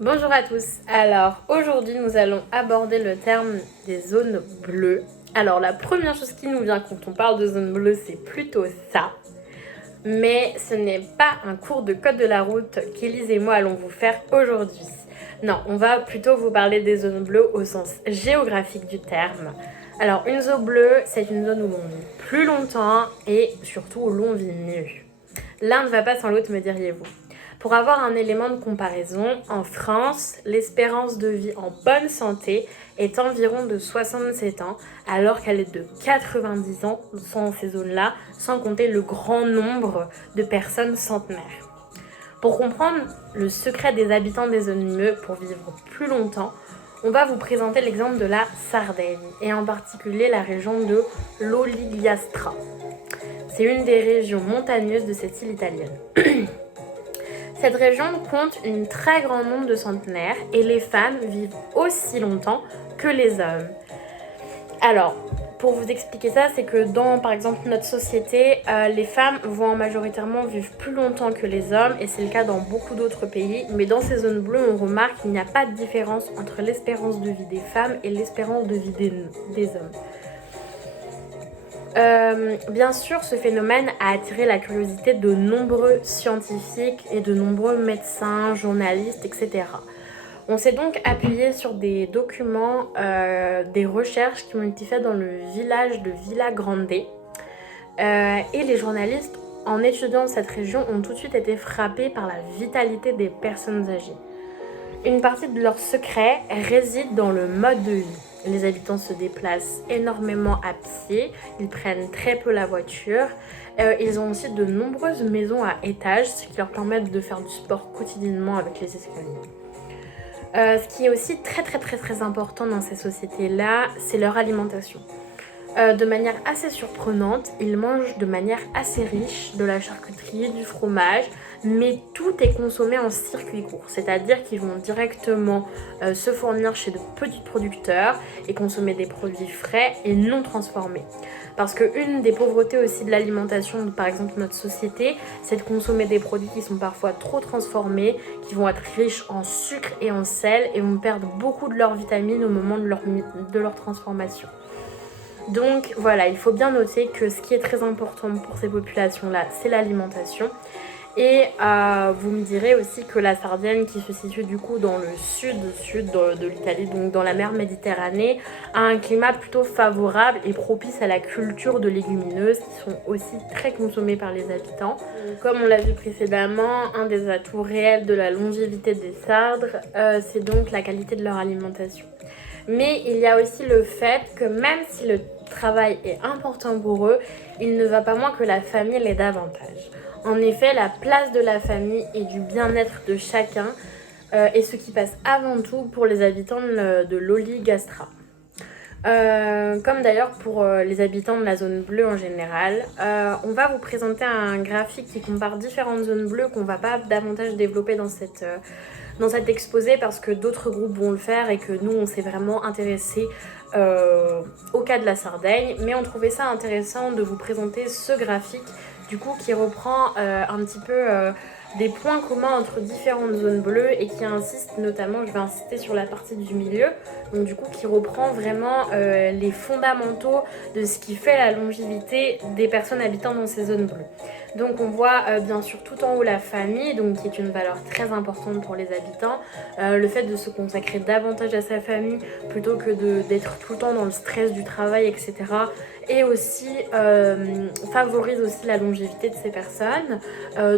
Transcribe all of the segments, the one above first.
Bonjour à tous, alors aujourd'hui nous allons aborder le terme des zones bleues. Alors la première chose qui nous vient quand on parle de zones bleues c'est plutôt ça. Mais ce n'est pas un cours de code de la route qu'Élise et moi allons vous faire aujourd'hui. Non, on va plutôt vous parler des zones bleues au sens géographique du terme. Alors une zone bleue c'est une zone où l'on vit plus longtemps et surtout où l'on vit mieux. L'un ne va pas sans l'autre me diriez-vous. Pour avoir un élément de comparaison, en France, l'espérance de vie en bonne santé est environ de 67 ans, alors qu'elle est de 90 ans dans ces zones-là, sans compter le grand nombre de personnes centenaires. Pour comprendre le secret des habitants des zones bleues pour vivre plus longtemps, on va vous présenter l'exemple de la Sardaigne, et en particulier la région de l'Ogliastra. C'est une des régions montagneuses de cette île italienne. Cette région compte un très grand nombre de centenaires et les femmes vivent aussi longtemps que les hommes. Alors, pour vous expliquer ça, c'est que dans, par exemple, notre société, les femmes vont majoritairement vivre plus longtemps que les hommes, et c'est le cas dans beaucoup d'autres pays. Mais dans ces zones bleues, on remarque qu'il n'y a pas de différence entre l'espérance de vie des femmes et l'espérance de vie des hommes. Bien sûr, ce phénomène a attiré la curiosité de nombreux scientifiques et de nombreux médecins, journalistes, etc. On s'est donc appuyé sur des documents, des recherches qui ont été faites dans le village de Villa Grande. Et les journalistes, en étudiant cette région, ont tout de suite été frappés par la vitalité des personnes âgées. Une partie de leur secret réside dans le mode de vie. Les habitants se déplacent énormément à pied, ils prennent très peu la voiture. Ils ont aussi de nombreuses maisons à étages, ce qui leur permet de faire du sport quotidiennement avec les escaliers. Ce qui est aussi très important dans ces sociétés-là, c'est leur alimentation. De manière assez surprenante, ils mangent de manière assez riche de la charcuterie, du fromage, mais tout est consommé en circuit court, c'est-à-dire qu'ils vont directement se fournir chez de petits producteurs et consommer des produits frais et non transformés. Parce qu'une des pauvretés aussi de l'alimentation, par exemple notre société, c'est de consommer des produits qui sont parfois trop transformés, qui vont être riches en sucre et en sel et vont perdre beaucoup de leurs vitamines au moment de leur transformation. Donc voilà, il faut bien noter que ce qui est très important pour ces populations-là, c'est l'alimentation. Et vous me direz aussi que la Sardaigne, qui se situe du coup dans le sud de l'Italie, donc dans la mer Méditerranée, a un climat plutôt favorable et propice à la culture de légumineuses qui sont aussi très consommées par les habitants. Comme on l'a vu précédemment, un des atouts réels de la longévité des Sardres, c'est donc la qualité de leur alimentation. Mais il y a aussi le fait que même si le travail est important pour eux, il ne va pas moins que la famille l'est davantage. En effet, la place de la famille et du bien-être de chacun est ce qui passe avant tout pour les habitants de l'Ogliastra. Comme d'ailleurs pour les habitants de la zone bleue en général, on va vous présenter un graphique qui compare différentes zones bleues qu'on ne va pas davantage développer dans cet exposé parce que d'autres groupes vont le faire et que nous on s'est vraiment intéressé au cas de la Sardaigne, mais on trouvait ça intéressant de vous présenter ce graphique du coup qui reprend un petit peu des points communs entre différentes zones bleues et qui insiste notamment, je vais insister sur la partie du milieu, donc du coup qui reprend vraiment les fondamentaux de ce qui fait la longévité des personnes habitant dans ces zones bleues. Donc on voit bien sûr tout en haut la famille, donc qui est une valeur très importante pour les habitants, le fait de se consacrer davantage à sa famille plutôt que d'être tout le temps dans le stress du travail, etc. Et aussi favorise aussi la longévité de ces personnes.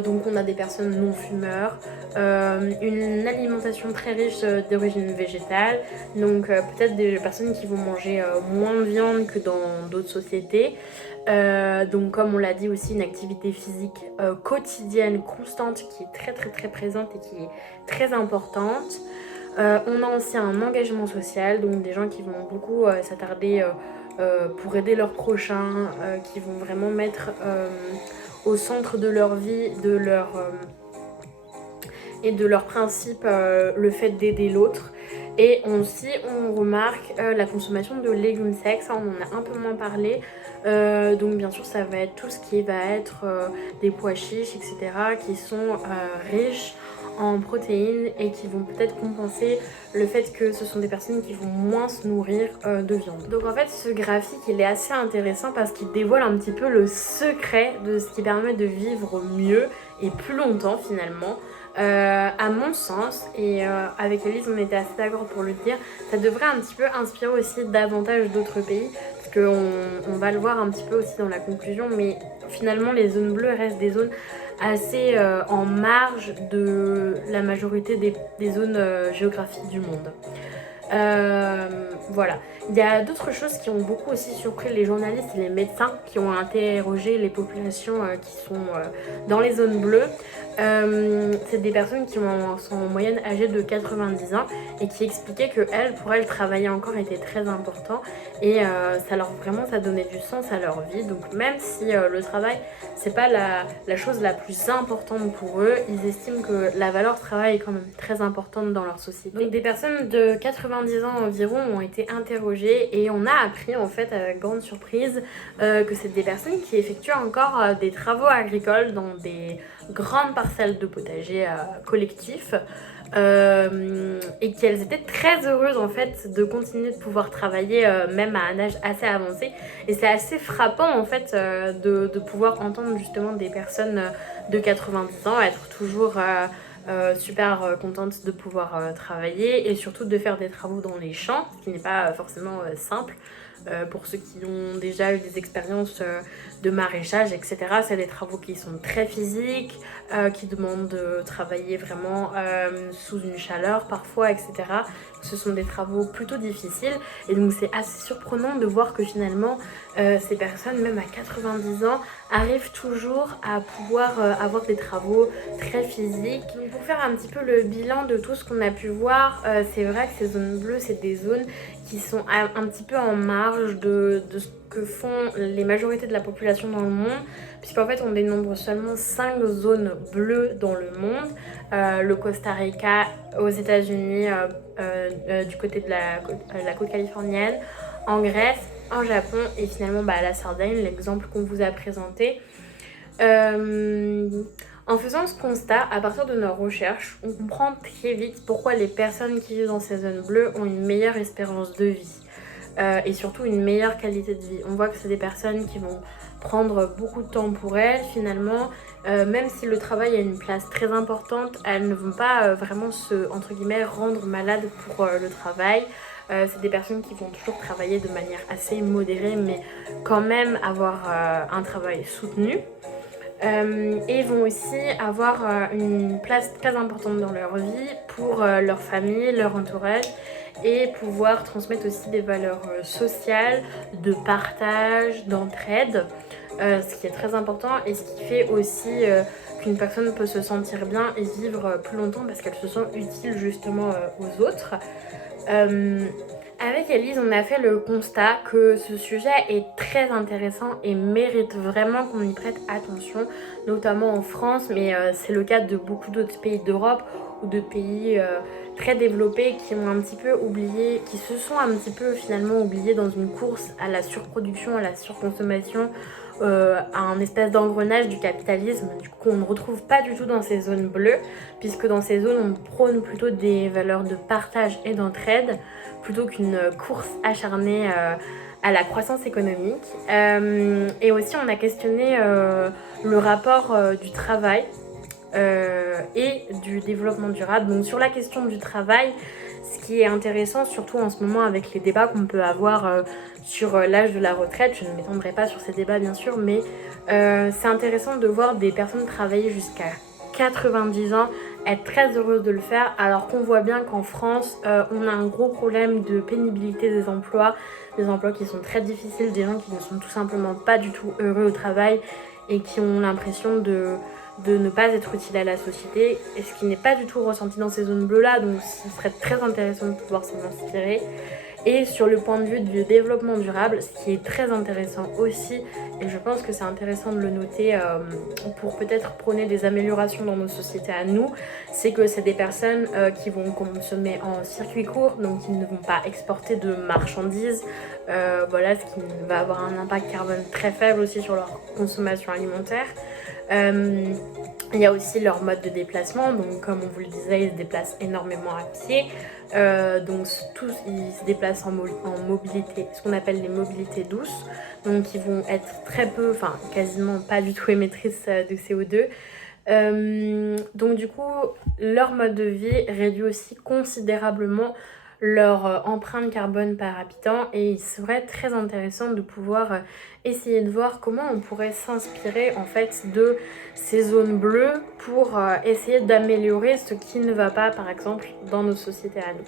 Donc on a des personnes non fumeurs, une alimentation très riche d'origine végétale, donc peut-être des personnes qui vont manger moins de viande que dans d'autres sociétés. Donc comme on l'a dit aussi, une activité physique quotidienne, constante, qui est très présente et qui est très importante. On a aussi un engagement social, donc des gens qui vont beaucoup s'attarder pour aider leurs prochains, qui vont vraiment mettre au centre de leur vie, et de leur principe le fait d'aider l'autre. Et aussi on remarque la consommation de légumes secs, ça on en a un peu moins parlé. Donc bien sûr ça va être tout ce qui va être des pois chiches, etc. qui sont riches en protéines et qui vont peut-être compenser le fait que ce sont des personnes qui vont moins se nourrir de viande. Donc en fait ce graphique il est assez intéressant parce qu'il dévoile un petit peu le secret de ce qui permet de vivre mieux et plus longtemps finalement. À mon sens, et avec Elise on était assez d'accord pour le dire, ça devrait un petit peu inspirer aussi davantage d'autres pays, parce qu'on va le voir un petit peu aussi dans la conclusion, mais finalement les zones bleues restent des zones assez en marge de la majorité des zones géographiques du monde. Voilà. Il y a d'autres choses qui ont beaucoup aussi surpris les journalistes et les médecins qui ont interrogé les populations qui sont dans les zones bleues. C'est des personnes qui sont en moyenne âgées de 90 ans et qui expliquaient que pour elles, travailler encore était très important et ça donnait du sens à leur vie. Donc même si le travail, c'est pas la chose la plus importante pour eux, ils estiment que la valeur travail est quand même très importante dans leur société. Donc des personnes de 90 ans environ ont été interrogées et on a appris en fait avec grande surprise que c'est des personnes qui effectuent encore des travaux agricoles dans des grandes parcelles de potager collectifs et qu'elles étaient très heureuses en fait de continuer de pouvoir travailler même à un âge assez avancé et c'est assez frappant en fait de pouvoir entendre justement des personnes de 90 ans être toujours super contente de pouvoir travailler et surtout de faire des travaux dans les champs, ce qui n'est pas forcément simple. Pour ceux qui ont déjà eu des expériences de maraîchage, etc. C'est des travaux qui sont très physiques, qui demandent de travailler vraiment sous une chaleur parfois, etc. Ce sont des travaux plutôt difficiles et donc c'est assez surprenant de voir que finalement ces personnes, même à 90 ans, arrivent toujours à pouvoir avoir des travaux très physiques. Donc pour faire un petit peu le bilan de tout ce qu'on a pu voir, c'est vrai que ces zones bleues, c'est des zones qui sont un petit peu en marge de ce que font les majorités de la population dans le monde, puisqu'en fait on dénombre seulement 5 zones bleues dans le monde. Le Costa Rica, aux États-Unis, du côté de la côte californienne, en Grèce, en Japon et finalement la Sardaigne, l'exemple qu'on vous a présenté. En faisant ce constat, à partir de nos recherches, on comprend très vite pourquoi les personnes qui vivent dans ces zones bleues ont une meilleure espérance de vie et surtout une meilleure qualité de vie. On voit que c'est des personnes qui vont prendre beaucoup de temps pour elles finalement, même si le travail a une place très importante, elles ne vont pas vraiment se, entre guillemets, rendre malades pour le travail. C'est des personnes qui vont toujours travailler de manière assez modérée mais quand même avoir un travail soutenu. Et vont aussi avoir une place très importante dans leur vie pour leur famille, leur entourage et pouvoir transmettre aussi des valeurs sociales, de partage, d'entraide, ce qui est très important et ce qui fait aussi qu'une personne peut se sentir bien et vivre plus longtemps parce qu'elle se sent utile justement aux autres. Avec Elise, on a fait le constat que ce sujet est très intéressant et mérite vraiment qu'on y prête attention, notamment en France, mais c'est le cas de beaucoup d'autres pays d'Europe ou de pays très développés qui ont un petit peu oublié, qui se sont un petit peu finalement oubliés dans une course à la surproduction, à la surconsommation, à un espèce d'engrenage du capitalisme, du coup on ne retrouve pas du tout dans ces zones bleues, puisque dans ces zones on prône plutôt des valeurs de partage et d'entraide, plutôt qu'une course acharnée à la croissance économique. Et aussi on a questionné le rapport du travail et du développement durable. Donc sur la question du travail, ce qui est intéressant, surtout en ce moment avec les débats qu'on peut avoir sur l'âge de la retraite, je ne m'étendrai pas sur ces débats bien sûr, mais c'est intéressant de voir des personnes travailler jusqu'à 90 ans, être très heureuses de le faire, alors qu'on voit bien qu'en France, on a un gros problème de pénibilité des emplois qui sont très difficiles, des gens qui ne sont tout simplement pas du tout heureux au travail et qui ont l'impression de ne pas être utile à la société, et ce qui n'est pas du tout ressenti dans ces zones bleues là, donc ce serait très intéressant de pouvoir s'en inspirer. Et sur le point de vue du développement durable, ce qui est très intéressant aussi, et je pense que c'est intéressant de le noter pour peut-être prôner des améliorations dans nos sociétés à nous, c'est que c'est des personnes qui vont consommer en circuit court, donc qui ne vont pas exporter de marchandises, voilà, ce qui va avoir un impact carbone très faible aussi sur leur consommation alimentaire. Il y a aussi leur mode de déplacement, donc comme on vous le disait, ils se déplacent énormément à pied. Donc tous ils se déplacent en mobilité, ce qu'on appelle les mobilités douces. Donc ils vont être très peu, enfin quasiment pas du tout émettrices de CO2. Donc du coup, leur mode de vie réduit aussi considérablement leur empreinte carbone par habitant et il serait très intéressant de pouvoir essayer de voir comment on pourrait s'inspirer en fait de ces zones bleues pour essayer d'améliorer ce qui ne va pas par exemple dans nos sociétés à nous.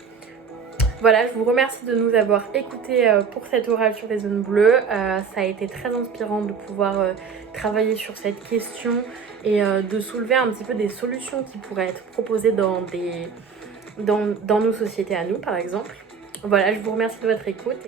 Voilà, je vous remercie de nous avoir écoutés pour cet oral sur les zones bleues. Ça a été très inspirant de pouvoir travailler sur cette question et de soulever un petit peu des solutions qui pourraient être proposées dans nos sociétés à nous, par exemple. Voilà, je vous remercie de votre écoute.